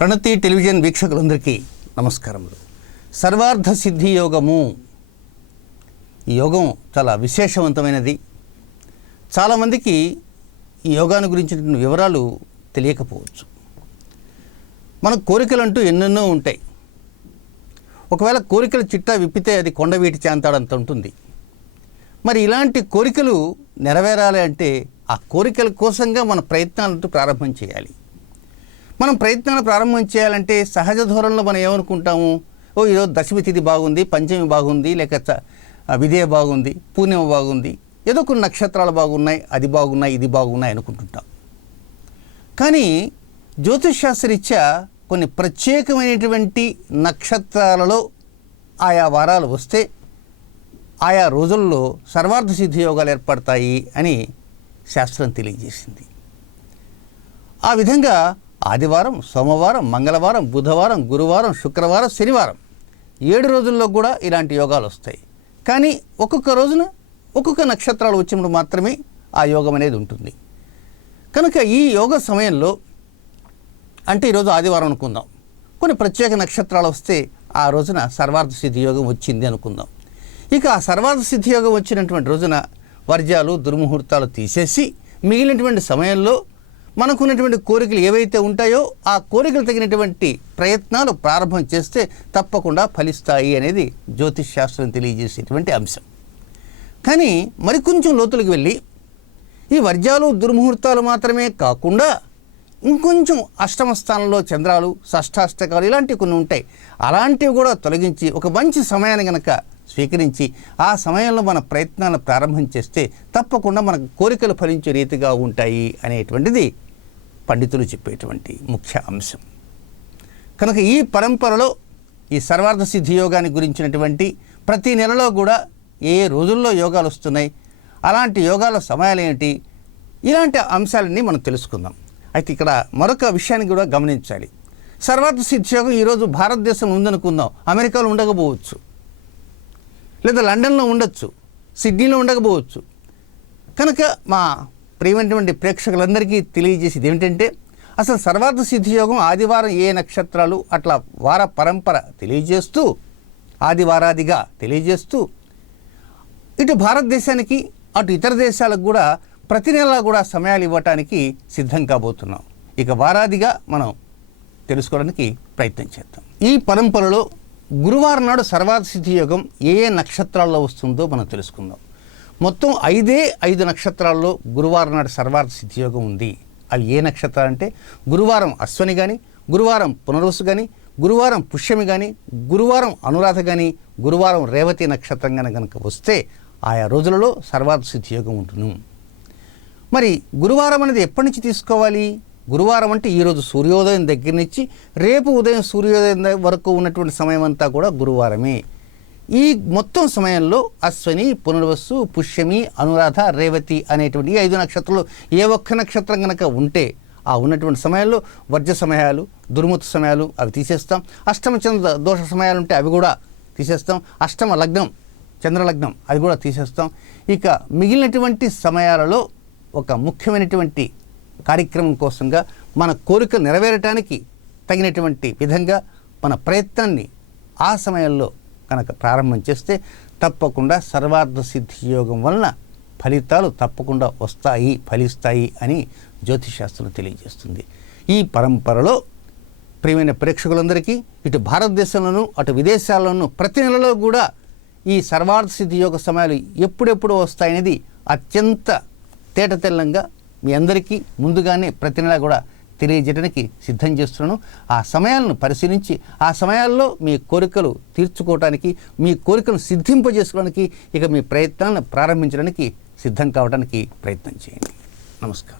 ప్రణతి television వీక్షకులందరికీ నమస్కారములు. సర్వార్థ సిద్ధి యోగము. ఈ యోగం చాలా విశేషవంతమైనది. చాలామందికి ఈ యోగాన్ని గురించిన వివరాలు తెలియకపోవచ్చు. మన కోరికలు అంటూ ఎన్నెన్నో ఉంటాయి. ఒకవేళ కోరికల చిట్టా విప్పితే అది కొండవీటి చాంతాడంత ఉంటుంది. మరి ఇలాంటి కోరికలు నెరవేరాలి అంటే ఆ కోరికల కోసంగా మన ప్రయత్నాలంటూ ప్రారంభం చేయాలి. మనం ప్రయత్నాలు ప్రారంభం చేయాలంటే సహజ ధోరణిలో మనం ఏమనుకుంటాము? ఓ ఈరోజు దశమి తిథి బాగుంది పంచమి బాగుంది లేక చ- బాగుంది పూర్ణిమ బాగుంది ఏదో కొన్ని నక్షత్రాలు బాగున్నాయి అది బాగున్నాయి ఇది బాగున్నాయి అనుకుంటుంటాం. కానీ జ్యోతిష్శాస్త్రరీత్యా కొన్ని ప్రత్యేకమైనటువంటి నక్షత్రాలలో ఆయా వారాలు వస్తే ఆయా రోజుల్లో సర్వార్థ సిద్ధి యోగాలు ఏర్పడతాయి అని శాస్త్రం తెలియజేసింది. ఆ విధంగా ఆదివారం సోమవారం మంగళవారం బుధవారం గురువారం శుక్రవారం శనివారం. ఏడు రోజుల్లో కూడా ఇలాంటి యోగాలు వస్తాయి. కానీ ఒక్కొక్క రోజున ఒక్కొక్క నక్షత్రాలు వచ్చినప్పుడు మాత్రమే ఆ యోగం అనేది ఉంటుంది. కనుక ఈ యోగ సమయంలో అంటే ఈరోజు ఆదివారం అనుకుందాం. కొన్ని ప్రత్యేక నక్షత్రాలు వస్తే ఆ రోజున సర్వార్థ సిద్ధి యోగం వచ్చింది అనుకుందాం. ఇక ఆ సర్వార్థ సిద్ధి యోగం వచ్చినటువంటి రోజున వర్జాలు దుర్ముహూర్తాలు తీసేసి మిగిలినటువంటి సమయంలో మనకున్నటువంటి కోరికలు ఏవైతే ఉంటాయో ఆ కోరికలు తగినటువంటి ప్రయత్నాలు ప్రారంభం చేస్తే తప్పకుండా ఫలిస్తాయి అనేది జ్యోతిష్ శాస్త్రం తెలియజేసేటువంటి అంశం. కానీ మరికొంచెం లోతులకు వెళ్ళి ఈ వర్జాలు దుర్ముహూర్తాలు మాత్రమే కాకుండా ఇంకొంచెం అష్టమ స్థానంలో చంద్రాలు షష్టాష్టకాలు ఇలాంటివి కొన్ని ఉంటాయి. అలాంటివి కూడా తొలగించి ఒక మంచి సమయాన్ని కనుక స్వీకరించి ఆ సమయంలో మన ప్రయత్నాలను ప్రారంభం చేస్తే తప్పకుండా మనకు కోరికలు ఫలించే రీతిగా ఉంటాయి అనేటువంటిది పండితులు చెప్పేటువంటి ముఖ్య అంశం. కనుక ఈ పరంపరలో ఈ సర్వార్థ సిద్ధి యోగాన్ని గురించినటువంటి ప్రతి నెలలో కూడా ఏ ఏ రోజుల్లో యోగాలు వస్తున్నాయి అలాంటి యోగాల సమయాలు ఏంటి ఇలాంటి అంశాలన్నీ మనం తెలుసుకుందాం. అయితే ఇక్కడ మరొక విషయాన్ని కూడా గమనించాలి. సర్వార్థ సిద్ధి యోగం ఈరోజు భారతదేశంలో ఉందనుకుందాం. అమెరికాలో ఉండకపోవచ్చు. లేదా లండన్లో ఉండొచ్చు. సిడ్నీలో ఉండకపోవచ్చు. కనుక మా ప్రియమైనటువంటి ప్రేక్షకులందరికీ తెలియజేసేది ఏమిటంటే అసలు సర్వార్థ సిద్ధి యోగం ఆదివారం ఏ నక్షత్రాలు అట్లా వార పరంపర తెలియజేస్తూ ఆదివారాదిగా తెలియజేస్తూ ఇటు భారతదేశానికి అటు ఇతర దేశాలకు కూడా ప్రతి నెలా కూడా సమయాలు ఇవ్వటానికి సిద్ధం కాబోతున్నాం. ఇక వారాదిగా మనం తెలుసుకోవడానికి ప్రయత్నం చేద్దాం. ఈ పరంపరలో గురువారం నాడు సర్వార్థ సిద్ధి యోగం ఏ ఏ నక్షత్రాల్లో వస్తుందో మనం తెలుసుకుందాం. మొత్తం ఐదే ఐదు నక్షత్రాల్లో గురువారం నాడు సర్వార్థ సిద్ధి యోగం ఉంది. అవి ఏ నక్షత్రాలు అంటే గురువారం అశ్వని కానీ గురువారం పునర్వసు కానీ గురువారం పుష్యమి కానీ గురువారం అనురాధ కానీ గురువారం రేవతి నక్షత్రం కానీ కనుక వస్తే ఆయా రోజులలో సర్వార్థ సిద్ధి యోగం ఉంటుంది మరి గురువారం అనేది ఎప్పటి నుంచి తీసుకోవాలి? గురువారం అంటే ఈరోజు సూర్యోదయం దగ్గర నుంచి రేపు ఉదయం సూర్యోదయం వరకు ఉన్నటువంటి సమయం అంతా కూడా గురువారమే. ఈ మొత్తం సమయంలో అశ్వని పునర్వస్సు పుష్యమి అనురాధ రేవతి అనేటువంటి ఈ ఐదు నక్షత్రాలు ఏ ఒక్క నక్షత్రం కనుక ఉంటే ఆ ఉన్నటువంటి సమయాల్లో వర్జ సమయాలు దుర్ముత సమయాలు అవి తీసేస్తాం. అష్టమ చంద్ర దోష సమయాలు ఉంటే అవి కూడా తీసేస్తాం. అష్టమ లగ్నం చంద్రలగ్నం అది కూడా తీసేస్తాం. ఇక మిగిలినటువంటి సమయాలలో ఒక ముఖ్యమైనటువంటి కార్యక్రమం కోసంగా మన కోరిక నెరవేరటానికి తగినటువంటి విధంగా మన ప్రయత్నాన్ని ఆ సమయంలో కనుక ప్రారంభం చేస్తే తప్పకుండా సర్వార్థ సిద్ధి యోగం వలన ఫలితాలు తప్పకుండా వస్తాయి ఫలిస్తాయి అని జ్యోతిశాస్త్రం తెలియజేస్తుంది. ఈ పరంపరలో ప్రియమైన ప్రేక్షకులందరికీ ఇటు భారతదేశంలోనూ అటు విదేశాల్లోనూ ప్రతి నెలలో కూడా ఈ సర్వార్థ సిద్ధి యోగ సమయాలు ఎప్పుడెప్పుడు వస్తాయనేది అత్యంత తేటతెల్లంగా మీ అందరికీ ముందుగానే ప్రతి నెల కూడా తెలియజేయడానికి సిద్ధం చేస్తున్నాను. ఆ సమయాలను పరిశీలించి ఆ సమయాల్లో మీ కోరికలు తీర్చుకోవడానికి మీ కోరికను సిద్ధింపజేసుకోవడానికి ఇక మీ ప్రయత్నాలను ప్రారంభించడానికి సిద్ధం కావడానికి ప్రయత్నం చేయండి. నమస్కారం.